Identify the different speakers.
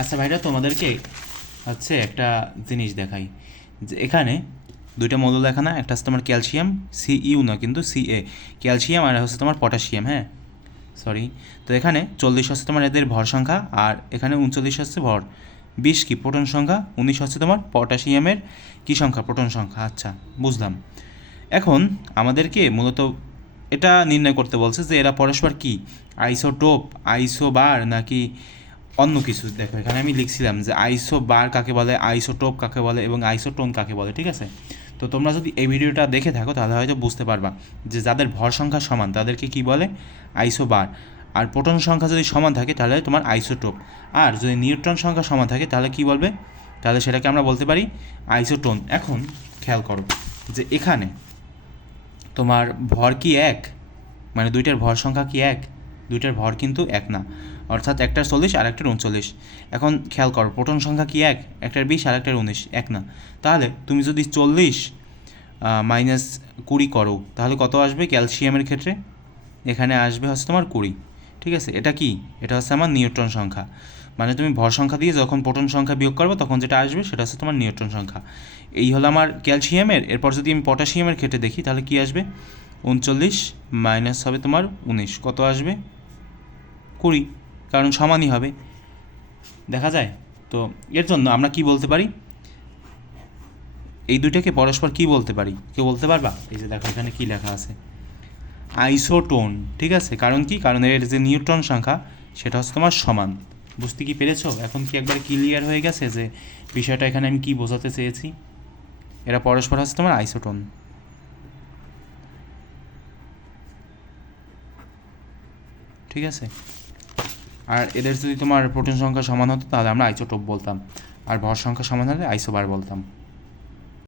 Speaker 1: আচ্ছা ভাইরা, তোমাদেরকে হচ্ছে একটা জিনিস দেখাই। যে এখানে দুইটা মৌল দেখা না, একটা হচ্ছে তোমার ক্যালসিয়াম সি ইউ না কিন্তু সি এ ক্যালসিয়াম আর হচ্ছে তোমার পটাশিয়াম হ্যাঁ? সরি তো এখানে চল্লিশ হচ্ছে তোমার এদের ভর সংখ্যা, আর এখানে উনচল্লিশ হচ্ছে ভর। বিশ কি প্রোটন সংখ্যা, উনিশ হচ্ছে তোমার পটাশিয়ামের কি সংখ্যা? প্রোটন সংখ্যা আচ্ছা বুঝলাম। এখন আমাদেরকে মূলত এটা নির্ণয় করতে বলছে যে এরা পরস্পর কি? আইসোটোপ আইসোবার নাকি অন্য কিছু, দেখো, এখানে আমি লিখছিলাম যে আইসো বার কাকে বলে আইসোটোপ কাকে বলে এবং আইসোটোন কাকে বলে, ঠিক আছে? তো তোমরা যদি এই ভিডিওটা দেখে থাকো, তাহলে হয়তো বুঝতে পারবা যে যাদের ভর সংখ্যা সমান, তাদেরকে কি বলে? আইসো বার। আর প্রোটন সংখ্যা যদি সমান থাকে, তাহলে তোমার আইসোটোপ আর যদি নিউট্রন সংখ্যা সমান থাকে, তাহলে কি বলবে? তাহলে সেটাকে আমরা বলতে পারি আইসোটোন এখন খেয়াল করো যে এখানে তোমার ভর কি এক? মানে দুইটার ভর সংখ্যা কি এক? দুইটার ভর কিন্তু এক না। অর্থাৎ একটার চল্লিশ আর একটার উনচল্লিশ। এখন খেয়াল করো, প্রোটন সংখ্যা কি এক? একটার বিশ আর একটার উনিশ, এক না। তাহলে তুমি যদি চল্লিশ মাইনাস কুড়ি করো, তাহলে কত আসবে ক্যালসিয়ামের ক্ষেত্রে? এখানে আসবে হচ্ছে তোমার কুড়ি, ঠিক আছে? এটা কি? এটা হচ্ছে আমার নিউট্রন সংখ্যা। মানে তুমি ভর সংখ্যা দিয়ে যখন প্রোটন সংখ্যা বিয়োগ করবে, তখন যেটা আসবে সেটা হচ্ছে তোমার নিউট্রন সংখ্যা। এই হলো আমার ক্যালসিয়ামের, এরপর যদি আমি পটাশিয়ামের ক্ষেত্রে দেখি, তাহলে কি আসবে? উনচল্লিশ মাইনাস হবে তোমার উনিশ। কত আসবে? কুড়ি, কারণ সমানই হবে। দেখা যায়? তো এর জন্য আমরা কি বলতে পারি? এই দুইটাকে পরস্পর কি বলতে পারি? কেউ বলতে পারবা? এই যে দেখো, এখানে কি লেখা আছে? আইসোটোন, ঠিক আছে? কারণ কি? কারণ এর যে নিউট্রন সংখ্যা, সেটা হচ্ছে তোমার সমান। বুঝতে কি পেরেছ? এখন কি একবার ক্লিয়ার হয়ে গেছে যে বিষয়টা এখানে আমি কি বোঝাতে চেয়েছি? এরা পরস্পর হচ্ছে তোমার আইসোটোন। ঠিক আছে? আর এদের যদি তোমার প্রোটিন সংখ্যা সমান হতো, তাহলে আমরা আইসোটোপ বলতাম। আর ভর সংখ্যা সমান হলে আইসোবার বলতাম।